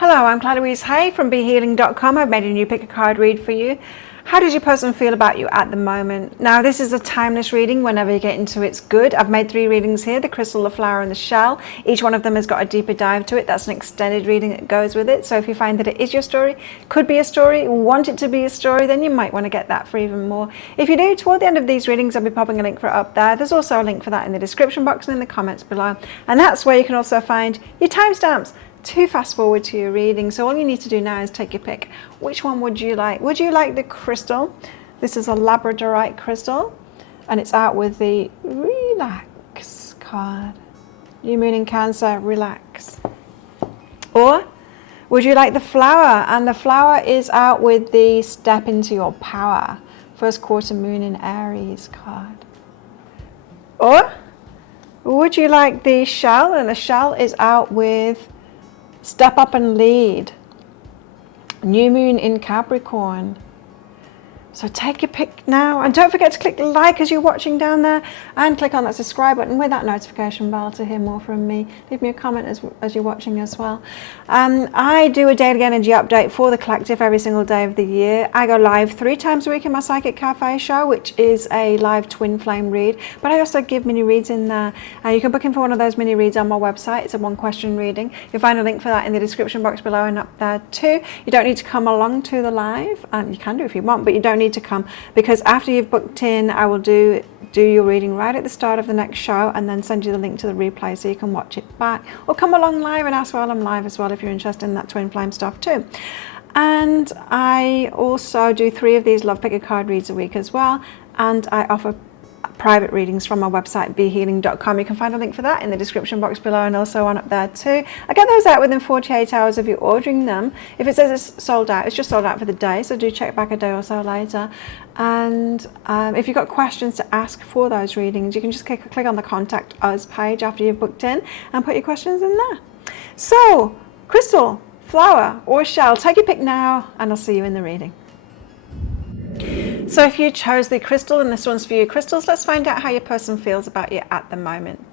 Hello, I'm Louise Hay from BeHealing.com. I've made a new pick a card read for you. How does your person feel about you at the moment? Now, this is a timeless reading. Whenever you get into it's good. I've made 3 readings here, the crystal, the flower, and the shell. Each one of them has got a deeper dive to it. That's an extended reading that goes with it. So if you find that it is your story, could be a story, want it to be a story, then you might want to get that for even more. If you do, toward the end of these readings, I'll be popping a link for it up there. There's also a link for that in the description box and in the comments below. And that's where you can also find your timestamps to fast forward to your reading. So all you need to do now is take your pick. Which one would you like? Would you like the crystal? This is a labradorite crystal and it's out with the relax card. New moon in Cancer, relax. Or would you like the flower? And the flower is out with the step into your power. First quarter moon in Aries card. Or would you like the shell? And the shell is out with step up and lead. New moon in Capricorn. So take your pick now, and don't forget to click like as you're watching down there, and click on that subscribe button with that notification bell to hear more from me. Leave me a comment as you're watching as well. I do a daily energy update for the collective every single day of the year. I go live 3 times a week in my Psychic Cafe show, which is a live twin flame read, but I also give mini reads in there. You can book in for one of those mini reads on my website. It's a 1-question reading. You'll find a link for that in the description box below and up there too. You don't need to come along to the live, and you can do if you want, but you don't need to come, because after you've booked in, I will do your reading right at the start of the next show and then send you the link to the replay so you can watch it back, or come along live and ask while I'm live as well if you're interested in that twin flame stuff too. And I also do 3 of these Love Pick card reads a week as well, and I offer private readings from my website BeHealing.com. You can find a link for that in the description box below and also on up there too. I get those out within 48 hours of you ordering them. If it says it's sold out, it's just sold out for the day, so do check back a day or so later. And if you've got questions to ask for those readings, you can just click on the Contact Us page after you've booked in and put your questions in there. So, crystal, flower, or shell, take your pick now, and I'll see you in the reading. So if you chose the crystal, and this one's for you crystals, let's find out how your person feels about you at the moment.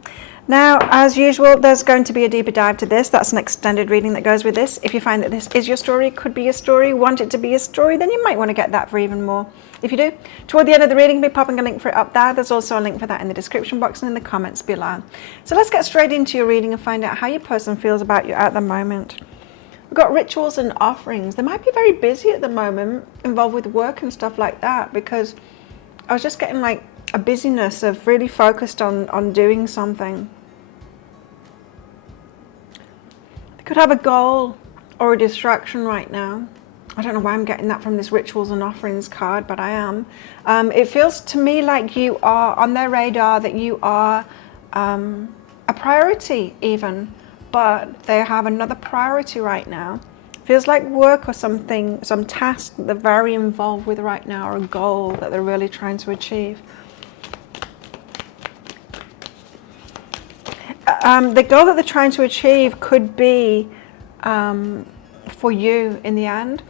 Now, as usual, there's going to be a deeper dive to this. That's an extended reading that goes with this. If you find that this is your story, could be a story, want it to be a story, then you might want to get that for even more. If you do, toward the end of the reading, I'll be popping a link for it up there. There's also a link for that in the description box and in the comments below. So let's get straight into your reading and find out how your person feels about you at the moment. We've got rituals and offerings. They might be very busy at the moment, involved with work and stuff like that, because I was just getting like a busyness of really focused on doing something. They could have a goal or a distraction right now. I don't know why I'm getting that from this rituals and offerings card, but I am. It feels to me like you are on their radar, that you are a priority even. But they have another priority right now. Feels like work or something, some task that they're very involved with right now, or a goal that they're really trying to achieve. The goal that they're trying to achieve could be for you in the end.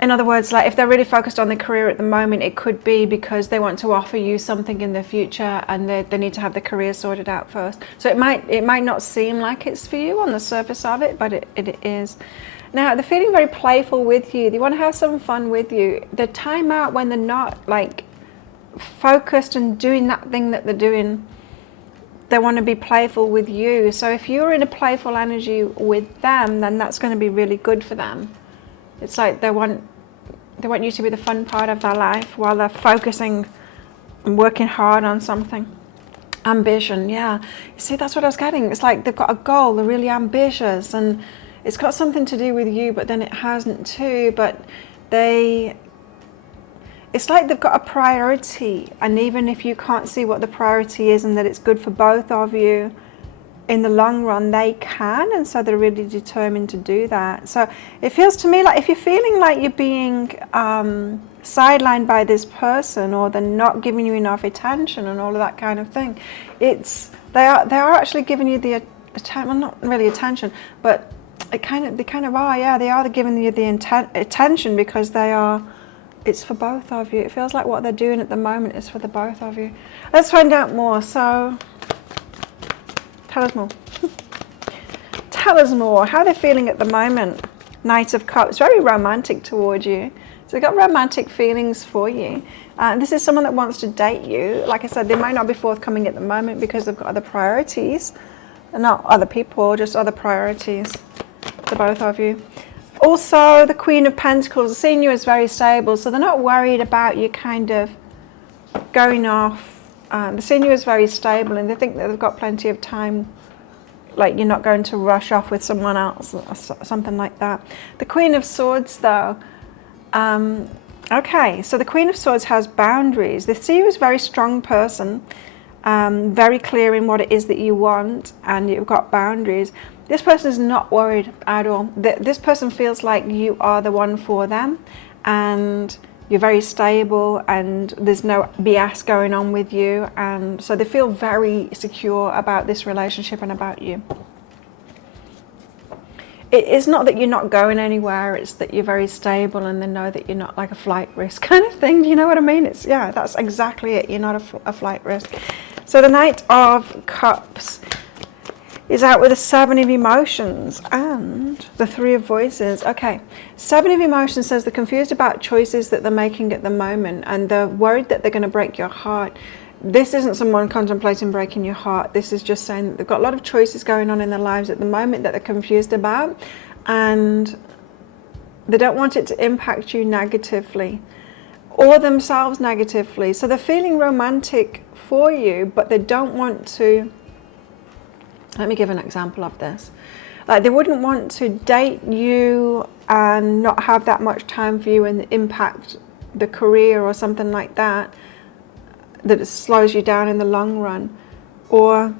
In other words, like if they're really focused on their career at the moment, it could be because they want to offer you something in the future, and they need to have the career sorted out first. So it might not seem like it's for you on the surface of it, but it is. Now, they're feeling very playful with you. They want to have some fun with you. The time out when they're not like focused and doing that thing that they're doing, they want to be playful with you. So if you're in a playful energy with them, then that's going to be really good for them. It's like they want you to be the fun part of their life while they're focusing and working hard on something. Ambition, yeah. You see, that's what I was getting. It's like they've got a goal, they're really ambitious, and it's got something to do with you, but then it hasn't too. But it's like they've got a priority, and even if you can't see what the priority is and that it's good for both of you, in the long run they can, and so they're really determined to do that. So it feels to me like if you're feeling like you're being sidelined by this person, or they're not giving you enough attention and all of that kind of thing, they are actually giving you the attention. Well, not really attention, but they kind of are. Yeah, they are giving you the attention because it's for both of you. It feels like what they're doing at the moment is for the both of you. Let's find out more. So tell us more. tell us more, how they're feeling at the moment. Knight of Cups, very romantic towards you. So they've got romantic feelings for you. This is someone that wants to date you. Like I said, they might not be forthcoming at the moment because they've got other priorities. Not other people, just other priorities, the both of you. Also, the Queen of Pentacles, seeing you as very stable, so they're not worried about you kind of going off. They're seeing you as very stable, and they think that they've got plenty of time, like you're not going to rush off with someone else or something like that. The Queen of Swords, though, okay, so the Queen of Swords has boundaries. They see you as a very strong person, very clear in what it is that you want, and you've got boundaries. This person is not worried at all. This person feels like you are the one for them, and you're very stable, and there's no BS going on with you, and so they feel very secure about this relationship and about you. It's not that you're not going anywhere, it's that you're very stable and they know that you're not like a flight risk kind of thing. Do you know what I mean? It's, yeah, that's exactly it. You're not a flight risk. So the Knight of Cups is out with the 7 of Emotions and the 3 of Voices. Okay, 7 of Emotions says they're confused about choices that they're making at the moment, and they're worried that they're going to break your heart. This isn't someone contemplating breaking your heart. This is just saying that they've got a lot of choices going on in their lives at the moment that they're confused about, and they don't want it to impact you negatively or themselves negatively. So they're feeling romantic for you, but they don't want to. Let me give an example of this. Like, they wouldn't want to date you and not have that much time for you and impact the career or something like that, that it slows you down in the long run. Or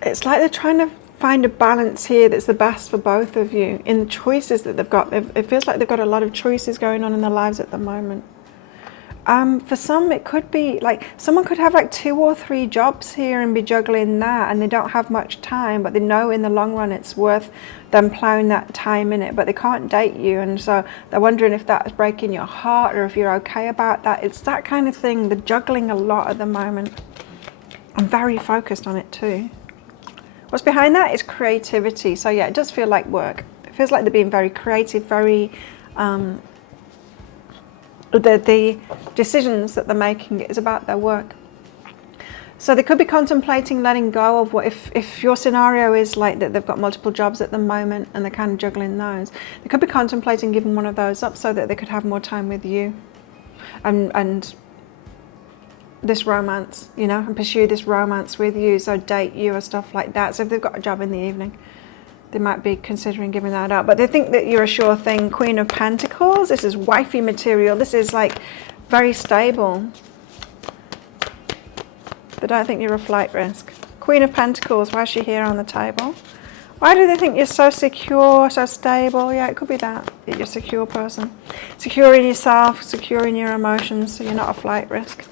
it's like they're trying to find a balance here that's the best for both of you in the choices that they've got. It feels like they've got a lot of choices going on in their lives at the moment. For some, it could be like someone could have like 2 or 3 jobs here and be juggling that, and they don't have much time, but they know in the long run it's worth them plowing that time in it, but they can't date you, and so they're wondering if that's breaking your heart or if you're okay about that. It's that kind of thing. They're juggling a lot at the moment. I'm very focused on it too. What's behind that is creativity. So yeah, it does feel like work. It feels like they're being very creative, very the decisions that they're making is about their work. So they could be contemplating letting go of what, if your scenario is like that they've got multiple jobs at the moment and they're kind of juggling those, they could be contemplating giving one of those up so that they could have more time with you and this romance, you know, and pursue this romance with you, so date you or stuff like that. So if they've got a job in the evening, they might be considering giving that up, but they think that you're a sure thing. Queen of Pentacles, this is wifey material. This is like very stable. They don't think you're a flight risk. Queen of Pentacles, why is she here on the table? Why do they think you're so secure, so stable? Yeah, it could be that you're a secure person. Secure in yourself, secure in your emotions, so you're not a flight risk.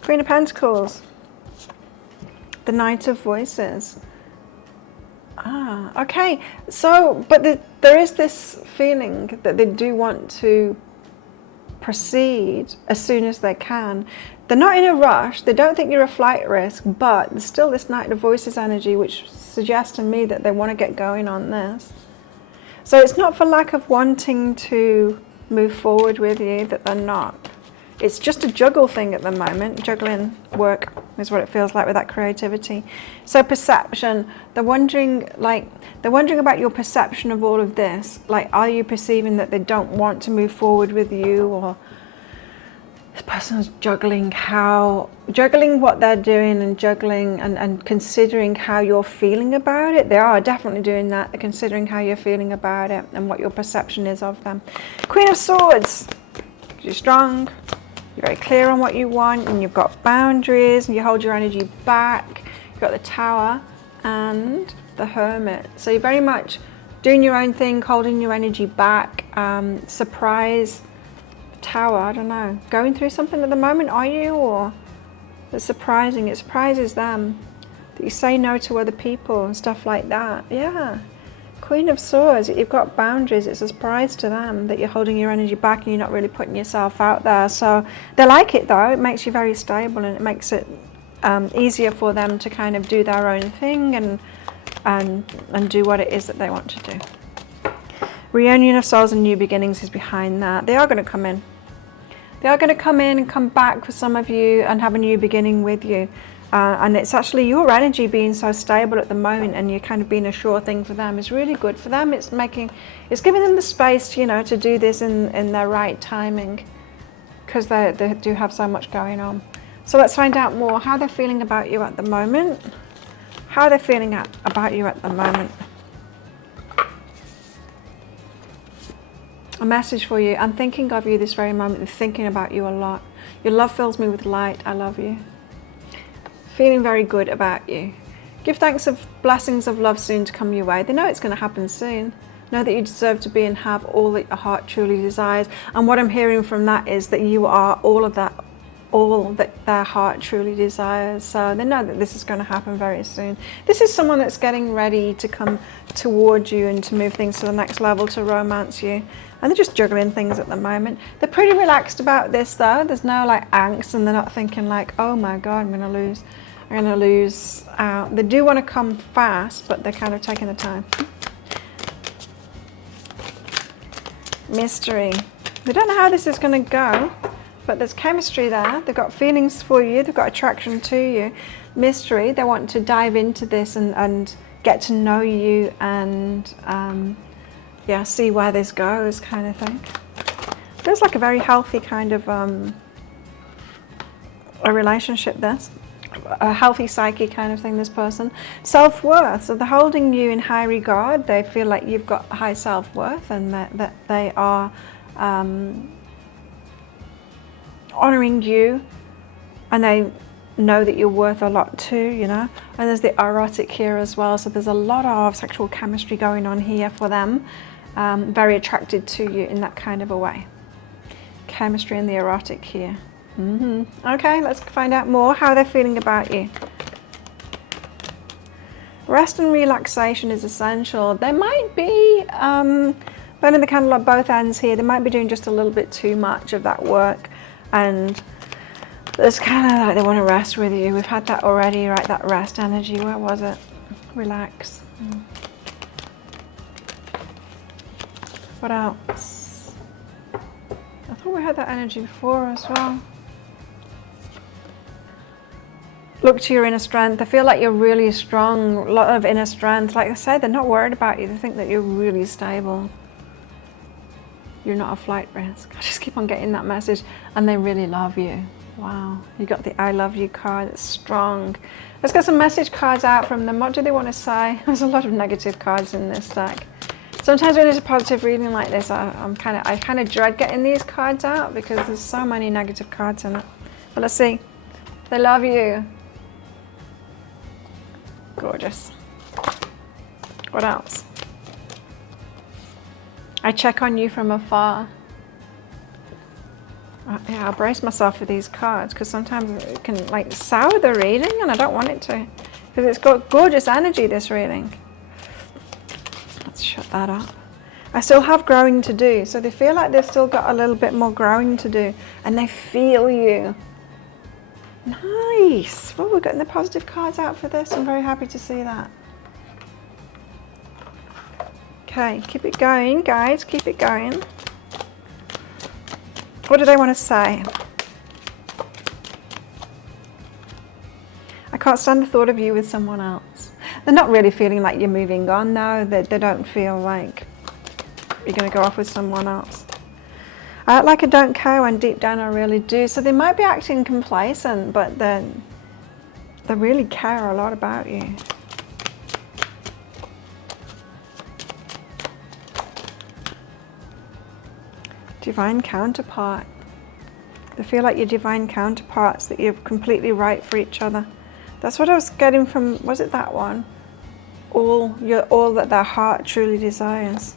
Queen of Pentacles. The Knight of Voices. Okay, so, but there is this feeling that they do want to proceed as soon as they can. They're not in a rush, they don't think you're a flight risk, but there's still this Knight of Voices energy, which suggests to me that they want to get going on this. So it's not for lack of wanting to move forward with you that they're not. It's just a juggle thing at the moment. Juggling work is what it feels like with that creativity. So perception, they're wondering about your perception of all of this. Like, are you perceiving that they don't want to move forward with you, or this person's juggling what they're doing and juggling and considering how you're feeling about it. They are definitely doing that. They're considering how you're feeling about it and what your perception is of them. Queen of Swords, you're strong. You're very clear on what you want, and you've got boundaries, and you hold your energy back. You've got the Tower and the Hermit. So you're very much doing your own thing, holding your energy back. Surprise, Tower, I don't know. Going through something at the moment, are you? Or it's surprising. It surprises them that you say no to other people and stuff like that. Yeah. Queen of Swords, you've got boundaries. It's a surprise to them that you're holding your energy back and you're not really putting yourself out there. So they like it though. It makes you very stable, and it makes it easier for them to kind of do their own thing and do what it is that they want to do. Reunion of souls and new beginnings is behind that. They are going to come in. They are going to come in and come back for some of you and have a new beginning with you. And it's actually your energy being so stable at the moment, and you kind of being a sure thing for them is really good for them. It's giving them the space, you know, to do this in their right timing, because they do have so much going on. So let's find out more how they're feeling about you at the moment. How they're feeling about you at the moment. A message for you. I'm thinking of you this very moment and thinking about you a lot. Your love fills me with light. I love you. Feeling very good about you. Give thanks of blessings of love soon to come your way. They know it's going to happen soon. Know that you deserve to be and have all that your heart truly desires. And what I'm hearing from that is that you are all that their heart truly desires. So they know that this is going to happen very soon. This is someone that's getting ready to come towards you and to move things to the next level, to romance you. And they're just juggling things at the moment. They're pretty relaxed about this though. There's no like angst, and they're not thinking like, oh my God, I'm going to lose out. They do want to come fast, but they're kind of taking the time. Mystery. They don't know how this is going to go, but there's chemistry there. They've got feelings for you. They've got attraction to you. Mystery. They want to dive into this and get to know you and yeah, see where this goes, kind of thing. Feels like a very healthy kind of a relationship. This a healthy psyche kind of thing. This person. Self-worth. So they're holding you in high regard. They feel like you've got high self-worth, and that they are honoring you, and they know that you're worth a lot too, you know. And there's the erotic here as well, so there's a lot of sexual chemistry going on here for them. Very attracted to you in that kind of a way. Chemistry and the erotic here. Okay, let's find out more how they're feeling about you. Rest and relaxation is essential. They might be burning the candle at both ends here. They might be doing just a little bit too much of that work, and it's kind of like they want to rest with you. We've had that already, right? That rest energy. Where was it? Relax. What else? I thought we had that energy before as well. Look to your inner strength. I feel like you're really strong. A lot of inner strength. Like I said, they're not worried about you. They think that you're really stable. You're not a flight risk. I just keep on getting that message. And they really love you. Wow. You got the I love you card. It's strong. Let's get some message cards out from them. What do they want to say? There's a lot of negative cards in this deck. Sometimes when it's a positive reading like this, I kind of dread getting these cards out because there's so many negative cards in it. But let's see. They love you. Gorgeous. What else? I check on you from afar. Yeah, I'll brace myself for these cards because sometimes it can like sour the reading, and I don't want it to, because it's got gorgeous energy, this reading. Let's shut that up. I still have growing to do. So they feel like they've still got a little bit more growing to do, and they feel you. Nice. Well, we're getting the positive cards out for this. I'm very happy to see that. Okay, keep it going, guys. Keep it going. What do they want to say? I can't stand the thought of you with someone else. They're not really feeling like you're moving on now. They don't feel like you're going to go off with someone else. I act like I don't care when deep down I really do. So they might be acting complacent, but they really care a lot about you. Divine counterpart. They feel like you're divine counterparts, that you're completely right for each other. That's what I was getting from, was it that one? You're all that their heart truly desires.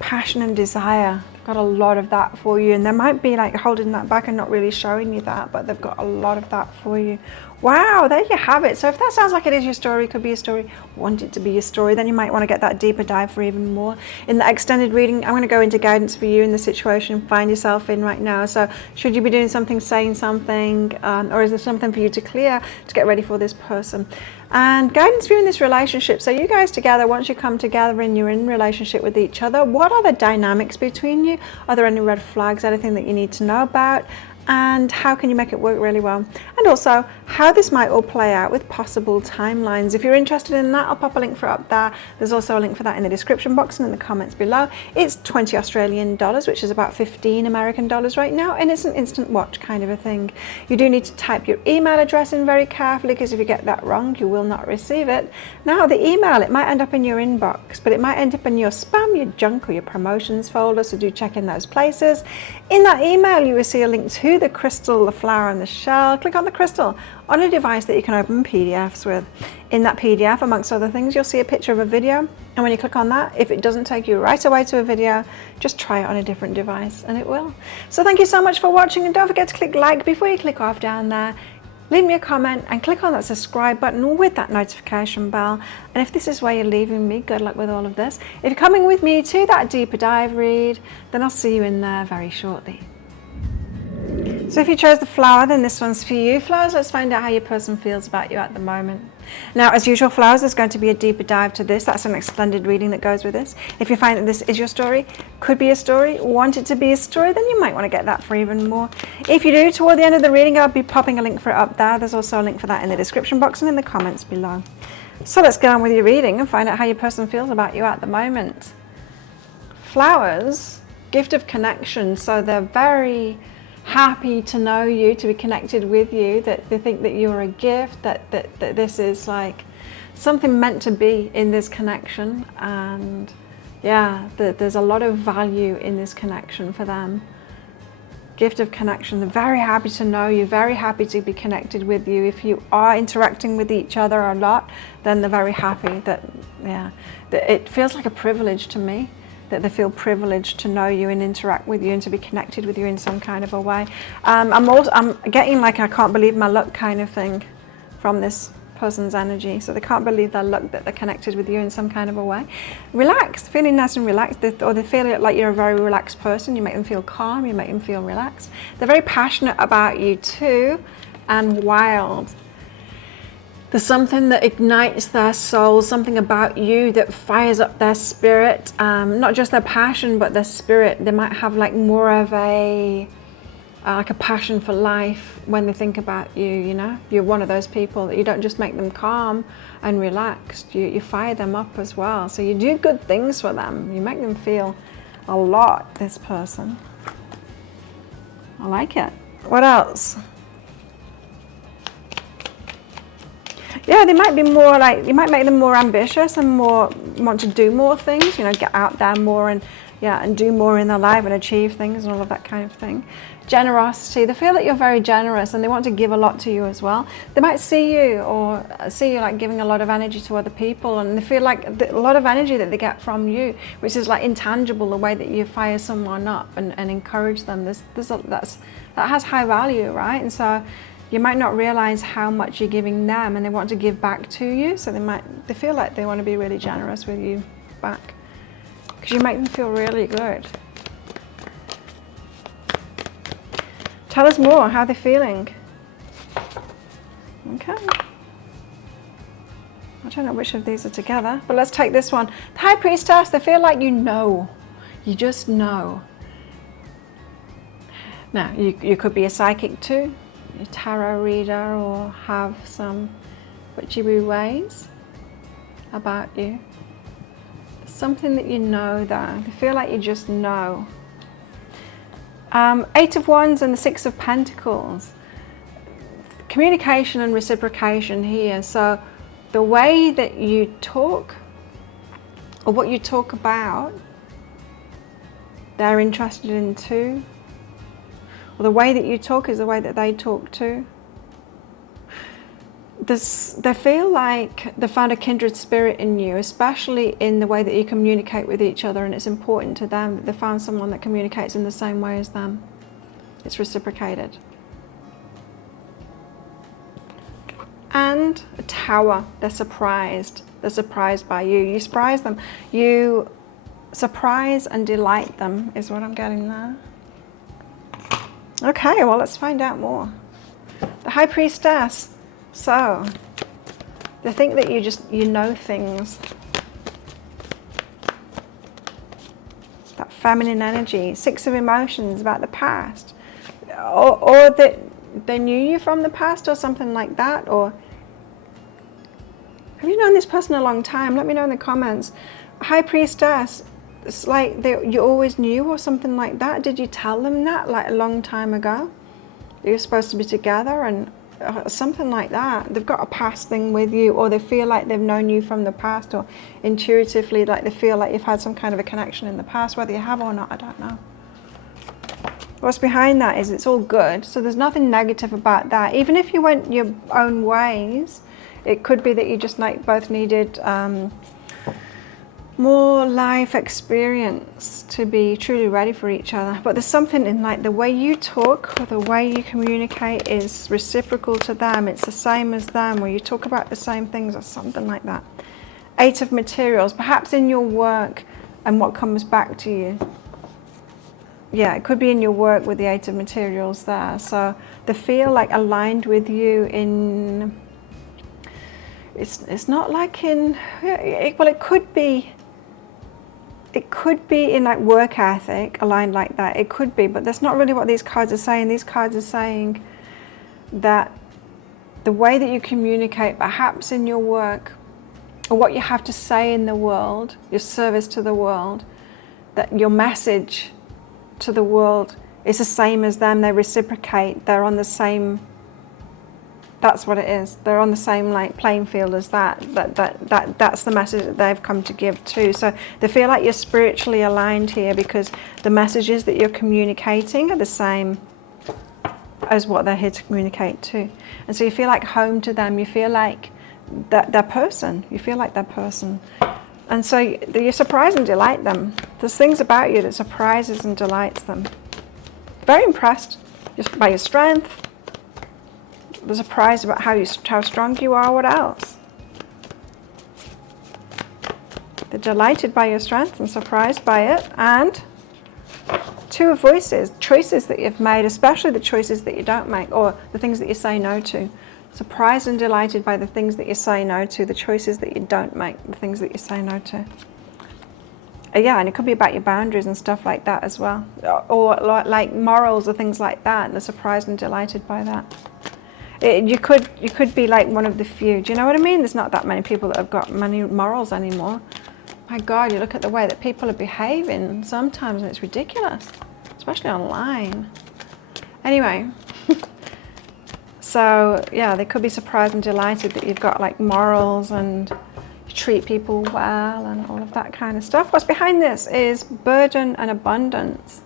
Passion and desire. They've got a lot of that for you, and they might be like holding that back and not really showing you that, but they've got a lot of that for you. Wow, there you have it. So if that sounds like it is your story, could be your story, want it to be your story, then you might want to get that deeper dive for even more. In the extended reading, I'm going to go into guidance for you in the situation you find yourself in right now. So should you be doing something, saying something, or is there something for you to clear to get ready for this person? And guidance for you in this relationship. So you guys together, once you come together and you're in relationship with each other, what are the dynamics between you? Are there any red flags, anything that you need to know about? And how can you make it work really well? And also how this might all play out with possible timelines. If you're interested in that, I'll pop a link for it up there. There's also a link for that in the description box and in the comments below. It's 20 Australian dollars, which is about 15 American dollars right now, and it's an instant watch kind of a thing. You do need to type your email address in very carefully, because if you get that wrong, you will not receive it. Now the email, it might end up in your inbox, but it might end up in your spam, your junk, or your promotions folder, so do check in those places. In that email, you will see a link to the crystal, the flower, and the shell. Click on the crystal on a device that you can open PDFs with. In that PDF, amongst other things, you'll see a picture of a video, and when you click on that, if it doesn't take you right away to a video, just try it on a different device and it will. So thank you so much for watching, and don't forget to click like before you click off down there. Leave me a comment and click on that subscribe button with that notification bell. And if this is where you're leaving me, good luck with all of this. If you're coming with me to that deeper dive read, then I'll see you in there very shortly. So if you chose the flower, then this one's for you. Flowers, let's find out how your person feels about you at the moment. Now, as usual, flowers, there's going to be a deeper dive to this. That's an extended reading that goes with this. If you find that this is your story, could be a story, want it to be a story, then you might want to get that for even more. If you do, toward the end of the reading, I'll be popping a link for it up there. There's also a link for that in the description box and in the comments below. So let's get on with your reading and find out how your person feels about you at the moment. Flowers, gift of connection. So they're very happy to know you, to be connected with you, that they think that you're a gift, that this is like something meant to be in this connection, and yeah, there's a lot of value in this connection for them. Gift of connection. They're very happy to know you, very happy to be connected with you. If you are interacting with each other a lot, then they're very happy that, yeah, that it feels like a privilege to me, that they feel privileged to know you and interact with you and to be connected with you in some kind of a way. I'm getting like, I can't believe my luck kind of thing from this person's energy. So they can't believe their luck that they're connected with you in some kind of a way. Relaxed, feeling nice and relaxed, or they feel like you're a very relaxed person. You make them feel calm, you make them feel relaxed. They're very passionate about you too, and wild. There's something that ignites their soul, something about you that fires up their spirit, not just their passion, but their spirit. They might have like more of a, like a passion for life when they think about you, you know? You're one of those people that you don't just make them calm and relaxed, you fire them up as well. So you do good things for them. You make them feel a lot, this person. I like it. What else? Yeah, they might be more like, you might make them more ambitious and more want to do more things, you know, get out there more and, yeah, and do more in their life and achieve things and all of that kind of thing. Generosity, they feel that you're very generous and they want to give a lot to you as well. They might see you like giving a lot of energy to other people, and they feel like a lot of energy that they get from you, which is like intangible, the way that you fire someone up and encourage them. That has high value, right? And so you might not realize how much you're giving them, and they want to give back to you. So they feel like they want to be really generous with you back, because you make them feel really good. Tell us more, how they're feeling. Okay. I don't know which of these are together, but let's take this one. The High Priestess, they feel like you know. You just know. Now, you could be a psychic too, a tarot reader, or have some witchy-woo ways about you. There's something that you know there. They feel like you just know. Eight of Wands and the Six of Pentacles. Communication and reciprocation here. So the way that you talk, or what you talk about, they're interested in too. Or the way that you talk is the way that they talk too. They feel like they found a kindred spirit in you, especially in the way that you communicate with each other, and it's important to them that they found someone that communicates in the same way as them. It's reciprocated. and a Tower. They're surprised. They're surprised by you. You surprise them. You surprise and delight them is what I'm getting there. Okay, well, let's find out more. The High Priestess. So, they think that you know things. That feminine energy. Six of Emotions about the past. Or that they knew you from the past or something like that. Or have you known this person a long time? Let me know in the comments. High Priestess. It's like you always knew or something like that. Did you tell them that like a long time ago? You're supposed to be together and something like that. They've got a past thing with you, or they feel like they've known you from the past, or intuitively like they feel like you've had some kind of a connection in the past. Whether you have or not, I don't know. What's behind that is it's all good. So there's nothing negative about that. Even if you went your own ways, it could be that you just like both needed more life experience to be truly ready for each other. But there's something in like the way you talk or the way you communicate is reciprocal to them. It's the same as them, or you talk about the same things or something like that. Eight of Materials, perhaps in your work and what comes back to you. Yeah, it could be in your work with the Eight of Materials there. So they feel like aligned with you in, it's not like in, well, it could be in like work ethic, aligned like that. It could be, but that's not really what these cards are saying. These cards are saying that the way that you communicate, perhaps in your work, or what you have to say in the world, your service to the world, that your message to the world is the same as them. They reciprocate. They're on the same. That's what it is. They're on the same like playing field as that. That's the message that they've come to give too. So they feel like you're spiritually aligned here because the messages that you're communicating are the same as what they're here to communicate too. And so you feel like home to them. You feel like their person. You feel like their person. And so you surprise and delight them. There's things about you that surprises and delights them. Very impressed by your strength. They're surprised about how strong you are. What else? They're delighted by your strength and surprised by it. And Two of Voices, choices that you've made, especially the choices that you don't make, or the things that you say no to. Surprised and delighted by the things that you say no to, the choices that you don't make, the things that you say no to. Yeah, and it could be about your boundaries and stuff like that as well. Or like morals or things like that, and they're surprised and delighted by that. You could be like one of the few. Do you know what I mean? There's not that many people that have got many morals anymore. My God, you look at the way that people are behaving sometimes and it's ridiculous, especially online. Anyway, so yeah, they could be surprised and delighted that you've got like morals and you treat people well and all of that kind of stuff. What's behind this is burden and abundance.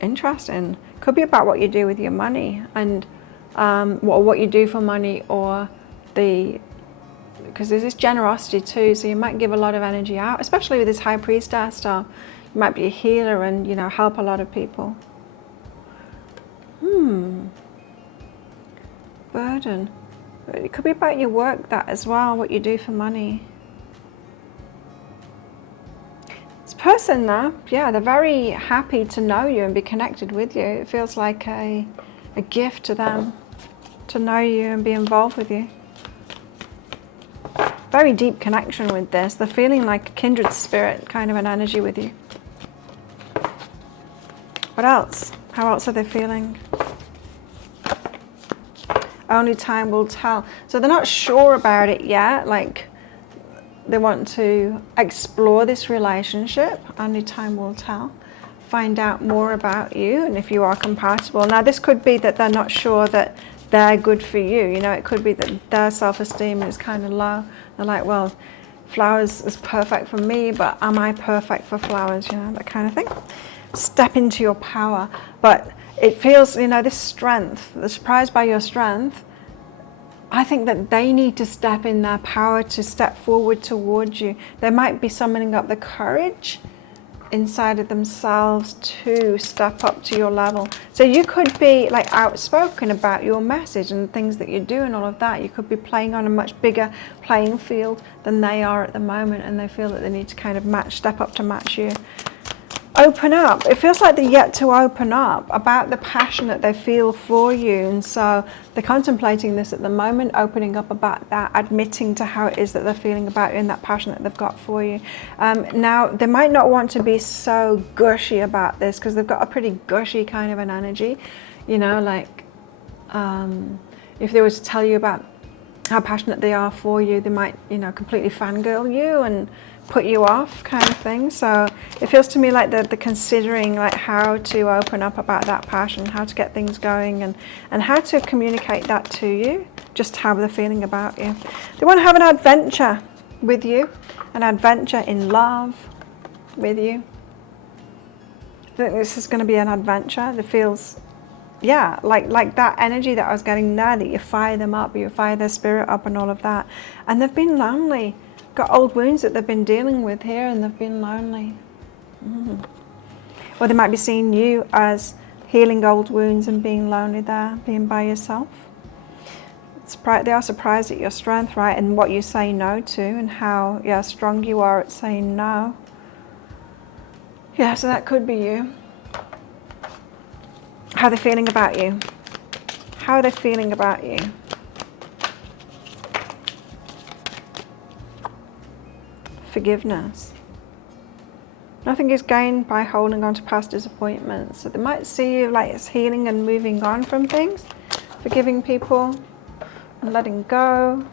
Interesting. Could be about what you do with your money and what you do for money, or because there's this generosity too, so you might give a lot of energy out, especially with this High Priestess stuff. You might be a healer and help a lot of people. Burden. It could be about your work, that as well, what you do for money. This person now, yeah, they're very happy to know you and be connected with you. It feels like a gift to them to know you and be involved with you. Very deep connection with this. They're feeling like a kindred spirit kind of an energy with you. What else? How else are they feeling? Only time will tell. So they're not sure about it yet. Like they want to explore this relationship. Only time will tell. Find out more about you and if you are compatible. Now this could be that they're not sure that they're good for you. It could be that their self-esteem is kind of low. They're like, well, flowers is perfect for me, but am I perfect for flowers? That kind of thing. Step into your power. But it feels, this strength, they're surprised by your strength. I think that they need to step in their power to step forward towards you. They might be summoning up the courage inside of themselves to step up to your level. So you could be like outspoken about your message and things that you do and all of that. You could be playing on a much bigger playing field than they are at the moment, and they feel that they need to kind of step up to match you. Open up. It feels like they're yet to open up about the passion that they feel for you, and so they're contemplating this at the moment, opening up about that, admitting to how it is that they're feeling about you and that passion that they've got for you. Now, they might not want to be so gushy about this because they've got a pretty gushy kind of an energy, you know, like if they were to tell you about how passionate they are for you, they might, you know, completely fangirl you and put you off kind of thing. So it feels to me like they're considering like how to open up about that passion, how to get things going, and how to communicate that to you, just how they're feeling about you. They want to have an adventure with you, an adventure in love with you. I think this is going to be an adventure that feels, yeah, like that energy that I was getting there, that you fire them up, you fire their spirit up and all of that. And they've been lonely. Got old wounds that they've been dealing with here, and they've been lonely. Or they might be seeing you as healing old wounds and being lonely there, being by yourself. They are surprised at your strength, right, and what you say no to, and how strong you are at saying no. Yeah, so that could be you. How are they feeling about you? How are they feeling about you? Forgiveness. Nothing is gained by holding on to past disappointments. So they might see you like it's healing and moving on from things, forgiving people and letting go.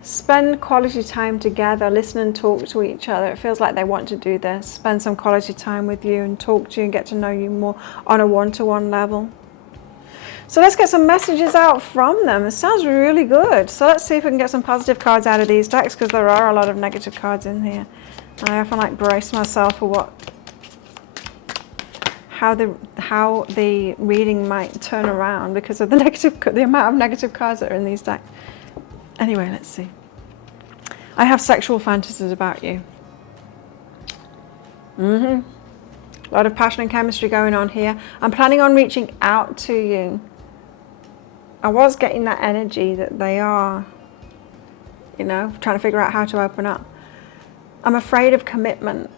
Spend quality time together, listen and talk to each other. It feels like they want to do this. Spend some quality time with you and talk to you and get to know you more on a one-to-one level. So let's get some messages out from them. It sounds really good. So let's see if we can get some positive cards out of these decks, because there are a lot of negative cards in here. I often like brace myself for how the reading might turn around because of the amount of negative cards that are in these decks. Anyway, let's see. I have sexual fantasies about you. A lot of passion and chemistry going on here. I'm planning on reaching out to you. I was getting that energy that they are, you know, trying to figure out how to open up. I'm afraid of commitment.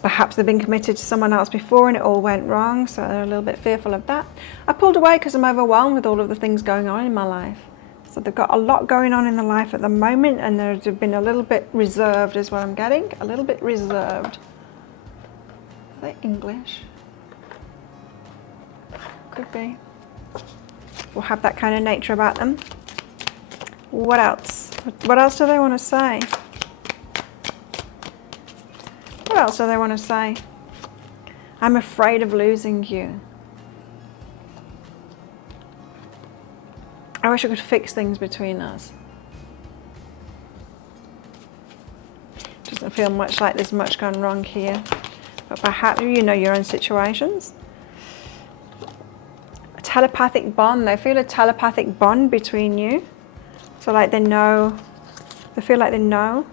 Perhaps they've been committed to someone else before and it all went wrong, so they're a little bit fearful of that. I pulled away because I'm overwhelmed with all of the things going on in my life. So they've got a lot going on in their life at the moment, and they've been a little bit reserved is what I'm getting. A little bit reserved. Are they English? Could be. Will have that kind of nature about them. What else? What else do they want to say? What else do they want to say? I'm afraid of losing you. I wish I could fix things between us. Doesn't feel much like there's much gone wrong here. But perhaps you know your own situations. Telepathic bond. They feel a telepathic bond between you. So like they know, they feel like they know.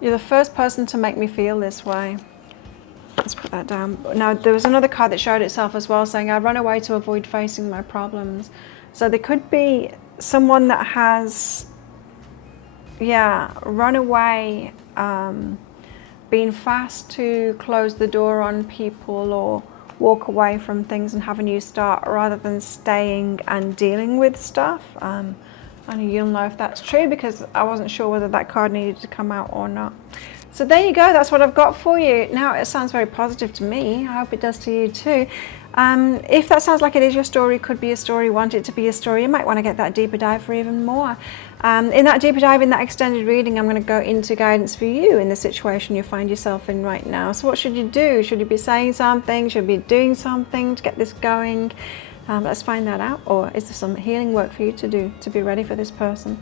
You're the first person to make me feel this way. Let's put that down. Now there was another card that showed itself as well, saying I run away to avoid facing my problems. So there could be someone that has, run away, being fast to close the door on people or walk away from things and have a new start rather than staying and dealing with stuff. Only you'll know if that's true, because I wasn't sure whether that card needed to come out or not. So there you go, that's what I've got for you. Now it sounds very positive to me. I hope it does to you too. If that sounds like it is your story, could be a story, want it to be a story, you might want to get that deeper dive for even more. In that deeper dive, in that extended reading, I'm going to go into guidance for you in the situation you find yourself in right now. So what should you do? Should you be saying something? Should you be doing something to get this going? Let's find that out. Or is there some healing work for you to do to be ready for this person?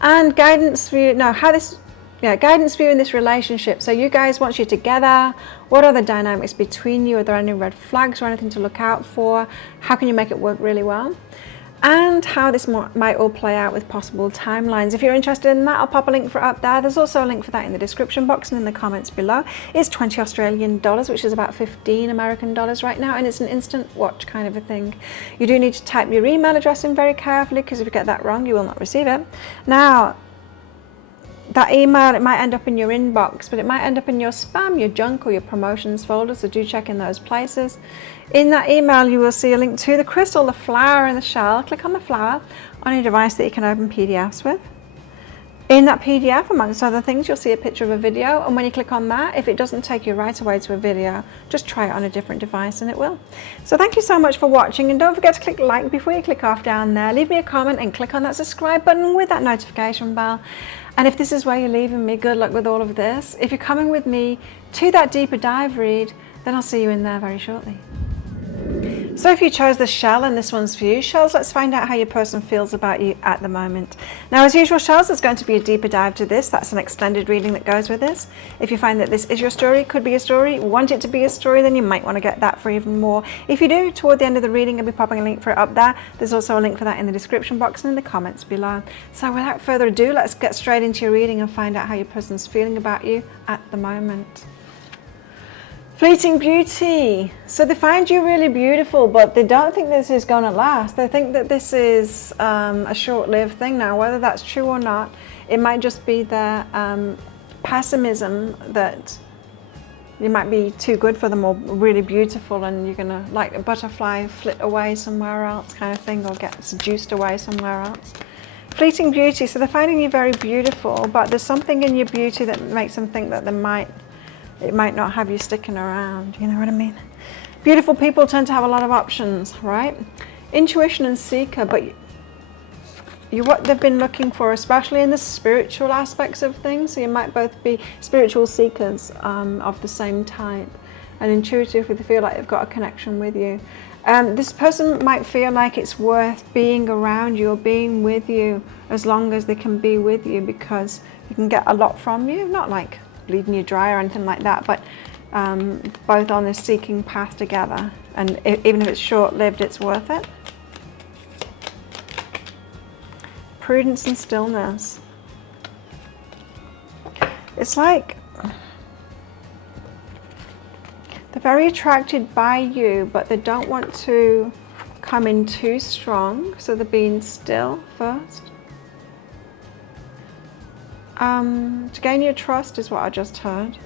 And guidance for you, how this Yeah, guidance for you in this relationship. So you guys, once you're together, what are the dynamics between you? Are there any red flags or anything to look out for? How can you make it work really well? And how this might all play out with possible timelines. If you're interested in that, I'll pop a link for it up there. There's also a link for that in the description box and in the comments below. It's 20 Australian dollars, which is about 15 American dollars right now, and it's an instant watch kind of a thing. You do need to type your email address in very carefully, because if you get that wrong, you will not receive it. Now, that email, it might end up in your inbox, but it might end up in your spam, your junk, or your promotions folder, so do check in those places. In that email, you will see a link to the crystal, the flower, and the shell. Click on the flower on your device that you can open PDFs with. In that PDF, amongst other things, you'll see a picture of a video, and when you click on that, if it doesn't take you right away to a video, just try it on a different device and it will. So thank you so much for watching, and don't forget to click like before you click off down there. Leave me a comment and click on that subscribe button with that notification bell. And if this is where you're leaving me, good luck with all of this. If you're coming with me to that deeper dive read, then I'll see you in there very shortly. So if you chose the shell and this one's for you, shells, let's find out how your person feels about you at the moment. Now, as usual, shells, there's going to be a deeper dive to this. That's an extended reading that goes with this. If you find that this is your story, could be a story, want it to be a story, then you might want to get that for even more. If you do, toward the end of the reading, I'll be popping a link for it up there. There's also a link for that in the description box and in the comments below. So without further ado, let's get straight into your reading and find out how your person's feeling about you at the moment. Fleeting beauty. So they find you really beautiful, but they don't think this is going to last. They think that this is a short-lived thing now. Whether that's true or not, it might just be their pessimism that you might be too good for them, or really beautiful, and you're going to, like a butterfly, flit away somewhere else kind of thing, or get seduced away somewhere else. Fleeting beauty. So they're finding you very beautiful, but there's something in your beauty that makes them think that it might not have you sticking around, you know what I mean? Beautiful people tend to have a lot of options, right? Intuition and seeker, but you're what they've been looking for, especially in the spiritual aspects of things. So you might both be spiritual seekers of the same type, and intuitively they feel like they've got a connection with you. This person might feel like it's worth being around you or being with you as long as they can be with you, because you can get a lot from you, not like bleeding you dry or anything like that, but both on this seeking path together, and even if it's short-lived, it's worth it. Prudence and stillness. It's like they're very attracted by you, but they don't want to come in too strong, so they're being still first. To gain your trust is what I just heard.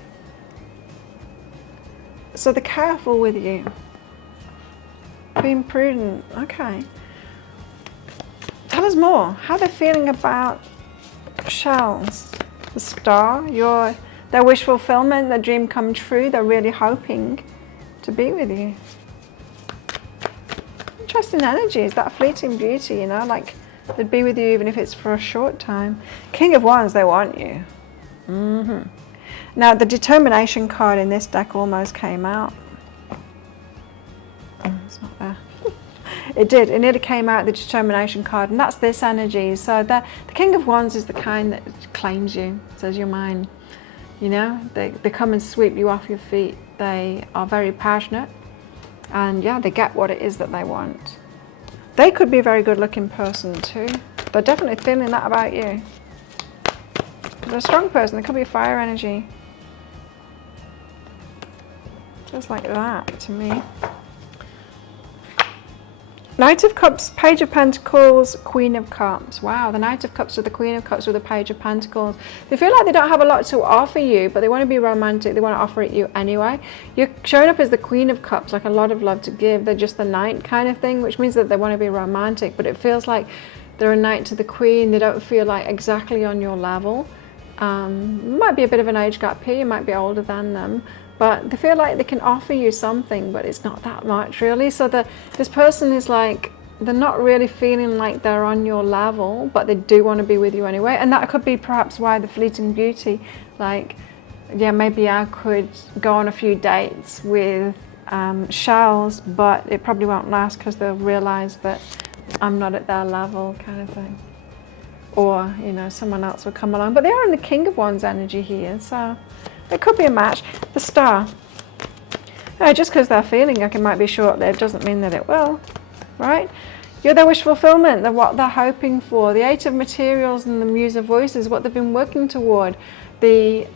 So they're careful with you. Being prudent. Okay. Tell us more. How they're feeling about shells. The star, their wish fulfillment, their dream come true. They're really hoping to be with you. Interesting energies, that fleeting beauty, you know, like they'd be with you even if it's for a short time. King of Wands, they want you. Now, the determination card in this deck almost came out. Oh, it's not there. It did. It nearly came out, the determination card, and that's this energy. So the King of Wands is the kind that claims you, says you're mine. You know, they come and sweep you off your feet. They are very passionate, and yeah, they get what it is that they want. They could be a very good looking person too. They're definitely feeling that about you. They're a strong person. They could be a fire energy. Just like that to me. Knight of Cups, Page of Pentacles, Queen of Cups. Wow, the Knight of Cups with the Queen of Cups with the Page of Pentacles. They feel like they don't have a lot to offer you, but they want to be romantic. They want to offer it you anyway. You're showing up as the Queen of Cups, like a lot of love to give. They're just the Knight kind of thing, which means that they want to be romantic, but it feels like they're a Knight to the Queen. They don't feel like exactly on your level. Might be a bit of an age gap here. You might be older than them. But they feel like they can offer you something, but it's not that much really. So this person is like, they're not really feeling like they're on your level, but they do want to be with you anyway. And that could be perhaps why the fleeting beauty, like, yeah, maybe I could go on a few dates with shells, but it probably won't last because they'll realize that I'm not at their level kind of thing. or, you know, someone else will come along. But they are in the King of Wands energy here, so it could be a match. The Star. Just because they're feeling like it might be short-lived doesn't mean that it will, right? You're their wish fulfillment, they're what they're hoping for. The Eight of Materials and the Muse of Voices, what they've been working toward. The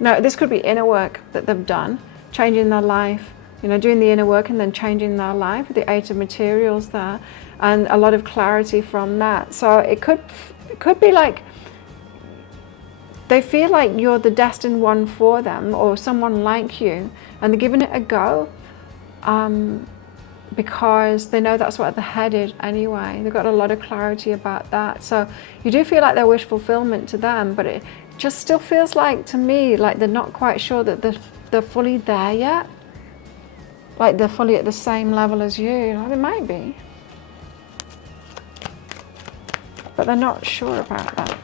no, this could be inner work that they've done, changing their life, you know, doing the inner work and then changing their life. The Eight of Materials there, and a lot of clarity from that. So it could be like they feel like you're the destined one for them, or someone like you, and they're giving it a go because they know that's where they're headed anyway. They've got a lot of clarity about that. So you do feel like they're wish fulfillment to them, but it just still feels like, to me, like they're not quite sure that they're fully there yet. Like they're fully at the same level as you. Like they might be, but they're not sure about that.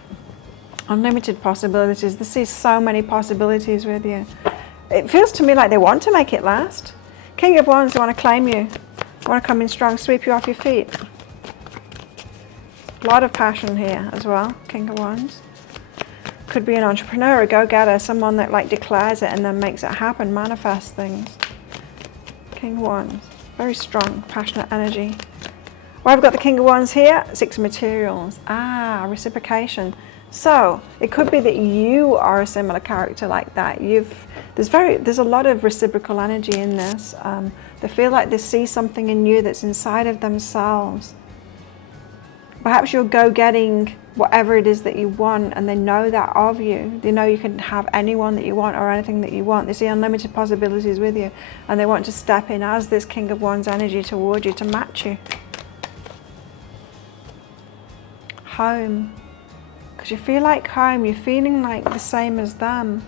Unlimited possibilities. They see so many possibilities with you. It feels to me like they want to make it last. King of Wands, they want to claim you. They want to come in strong, sweep you off your feet. A lot of passion here as well, King of Wands. Could be an entrepreneur, a go-getter, someone that like declares it and then makes it happen, manifests things. King of Wands, very strong, passionate energy. Well, I've got the King of Wands here, Six of Materials. Reciprocation. So it could be that you are a similar character like that. There's a lot of reciprocal energy in this. They feel like they see something in you that's inside of themselves. Perhaps you're go-getting whatever it is that you want, and they know that of you. They know you can have anyone that you want or anything that you want. They see unlimited possibilities with you, and they want to step in as this King of Wands energy toward you to match you. Home. Because you feel like home, you're feeling like the same as them.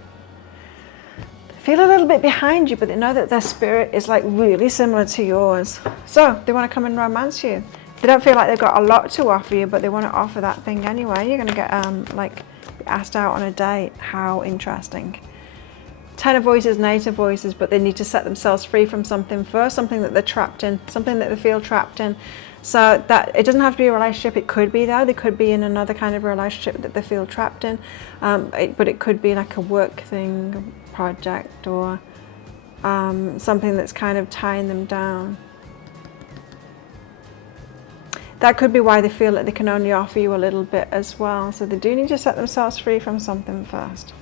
They feel a little bit behind you, but they know that their spirit is like really similar to yours. So they want to come and romance you. They don't feel like they've got a lot to offer you, but they want to offer that thing anyway. You're going to get like asked out on a date. How interesting. Ten of Voices and Eight of Voices, but they need to set themselves free from something first, something that they're trapped in, something that they feel trapped in. So that it doesn't have to be a relationship. It could be though. They could be in another kind of relationship that they feel trapped in. But it could be like a work thing, a project, or something that's kind of tying them down. That could be why they feel that they can only offer you a little bit as well. So they do need to set themselves free from something first.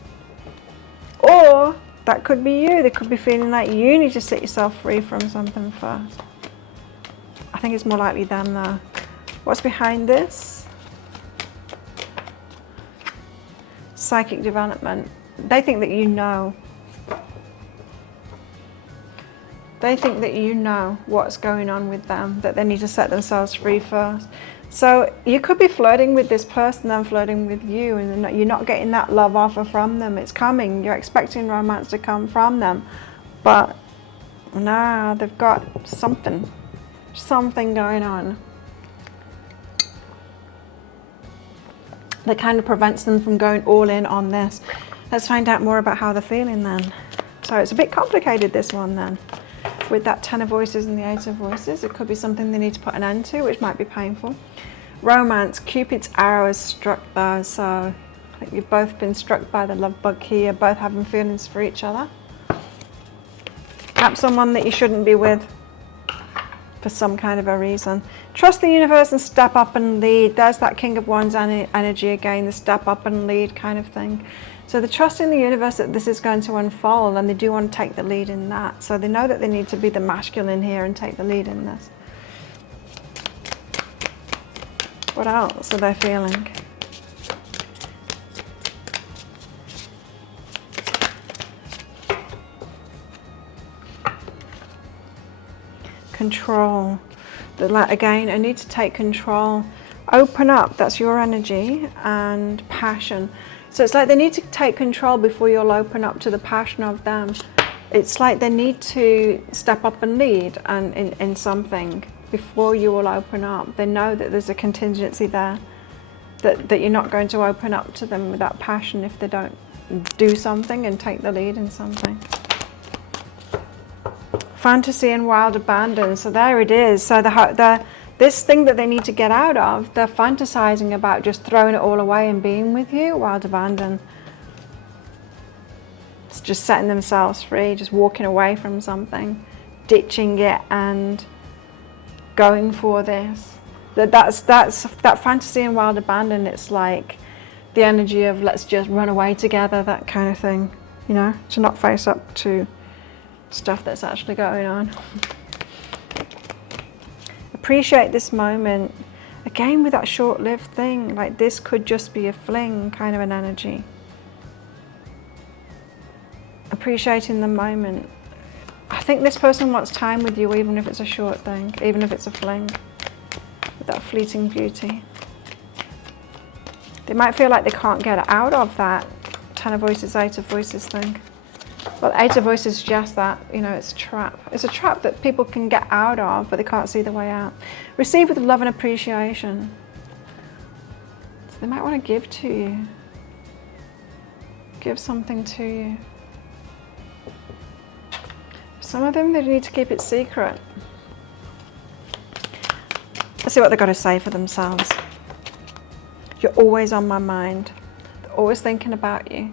Or that could be you. They could be feeling like you need to set yourself free from something first. I think it's more likely them though. What's behind this? Psychic development. They think that you know. They think that you know what's going on with them, that they need to set themselves free first. So you could be flirting with this person, then flirting with you, and you're not getting that love offer from them. It's coming. You're expecting romance to come from them. But nah, they've got something going on that kind of prevents them from going all in on this. Let's find out more about how they're feeling then. So it's a bit complicated, this one then. With that Ten of Voices and the Eight of Voices, it could be something they need to put an end to, which might be painful. Romance, Cupid's arrow has struck though, so I think you've both been struck by the love bug here, both having feelings for each other. Perhaps someone that you shouldn't be with for some kind of a reason. Trust the universe and step up and lead. There's that King of Wands energy again, the step up and lead kind of thing. So they trust in the universe that this is going to unfold, and they do want to take the lead in that. So they know that they need to be the masculine here and take the lead in this. What else are they feeling? Control. Again, I need to take control. Open up, that's your energy, and passion. So it's like they need to take control before you'll open up to the passion of them. It's like they need to step up and lead and in something before you will open up. They know that there's a contingency there, that you're not going to open up to them with that passion if they don't do something and take the lead in something. Fantasy and wild abandon. So there it is. So this thing that they need to get out of, they're fantasizing about just throwing it all away and being with you. Wild abandon. It's just setting themselves free, just walking away from something, ditching it and going for this. That's that fantasy and wild abandon. It's like the energy of let's just run away together, that kind of thing, you know, to not face up to stuff that's actually going on. Appreciate this moment. Again, with that short-lived thing, like this could just be a fling kind of an energy. Appreciating the moment. I think this person wants time with you, even if it's a short thing, even if it's a fling. With that fleeting beauty. They might feel like they can't get out of that 10 of voices, 8 of voices thing. Well, 8 of voices suggests that, you know, it's a trap. It's a trap that people can get out of, but they can't see the way out. Receive with love and appreciation. So they might want to give to you. Give something to you. Some of them, they need to keep it secret. Let's see what they've got to say for themselves. You're always on my mind. They're always thinking about you.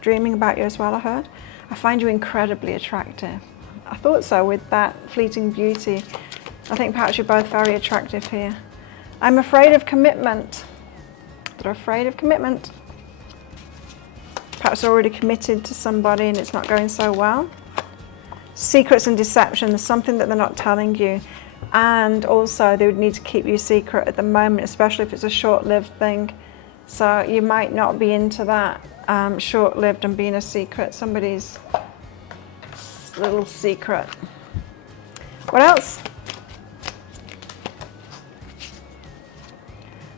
Dreaming about you as well, I heard. I find you incredibly attractive. I thought so with that fleeting beauty. I think perhaps you're both very attractive here. I'm afraid of commitment. They're afraid of commitment. Perhaps they're already committed to somebody and it's not going so well. Secrets and deception, there's something that they're not telling you. And also they would need to keep you secret at the moment, especially if it's a short-lived thing. So you might not be into that short-lived and being a secret, somebody's little secret. What else?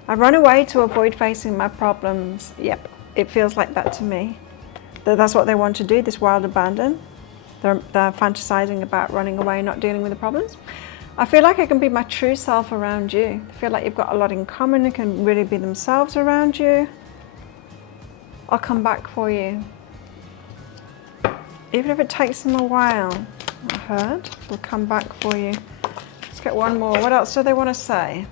I run away to avoid facing my problems. Yep, it feels like that to me. That's what they want to do, this wild abandon. They're fantasizing about running away, not dealing with the problems. I feel like I can be my true self around you. I feel like you've got a lot in common. They can really be themselves around you. I'll come back for you. Even if it takes them a while, I heard, they'll come back for you. Let's get one more. What else do they want to say?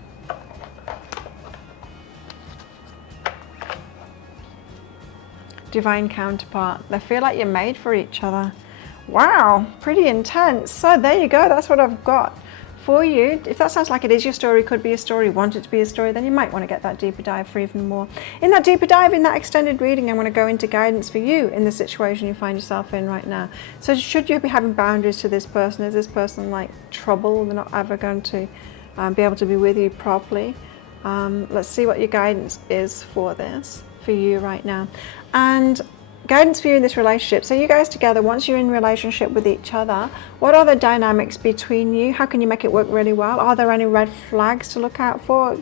Divine counterpart. They feel like you're made for each other. Wow, pretty intense. So there you go. That's what I've got for you. If that sounds like it is your story, could be a story, want it to be a story, then you might want to get that deeper dive for even more. In that deeper dive, in that extended reading, I'm going to go into guidance for you in the situation you find yourself in right now. So should you be having boundaries to this person? Is this person like trouble? They're not ever going to be able to be with you properly. Let's see what your guidance is for this, for you right now. And guidance for you in this relationship. So you guys together, once you're in relationship with each other, what are the dynamics between you? How can you make it work really well? Are there any red flags to look out for?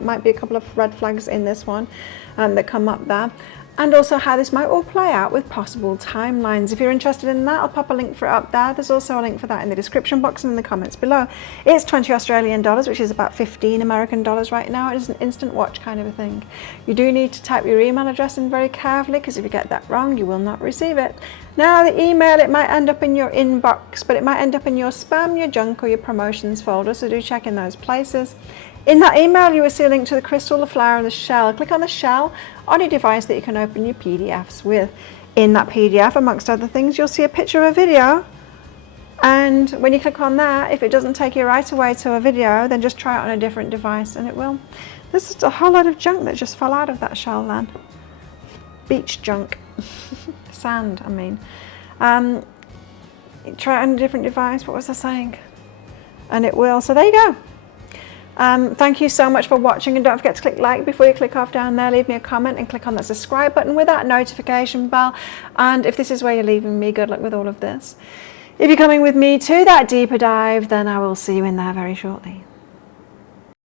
Might be a couple of red flags in this one that come up there. And also how this might all play out with possible timelines. If you're interested in that, I'll pop a link for it up there. There's also a link for that in the description box and in the comments below. It's 20 Australian dollars, which is about 15 American dollars right now. It is an instant watch kind of a thing. You do need to type your email address in very carefully, because if you get that wrong, you will not receive it. Now the email, it might end up in your inbox, but it might end up in your spam, your junk, or your promotions folder, so do check in those places. In that email, you will see a link to the crystal, the flower, and the shell. Click on the shell on your device that you can open your PDFs with. In that PDF, amongst other things, you'll see a picture of a video. And when you click on that, if it doesn't take you right away to a video, then just try it on a different device and it will. There's just a whole lot of junk that just fell out of that shell then. Beach junk. Sand, I mean. Try it on a different device. What was I saying? And it will. So there you go. Thank you so much for watching, and don't forget to click like before you click off down there. Leave me a comment and click on that subscribe button with that notification bell. And if this is where you're leaving me, good luck with all of this. If you're coming with me to that deeper dive, then I will see you in there very shortly.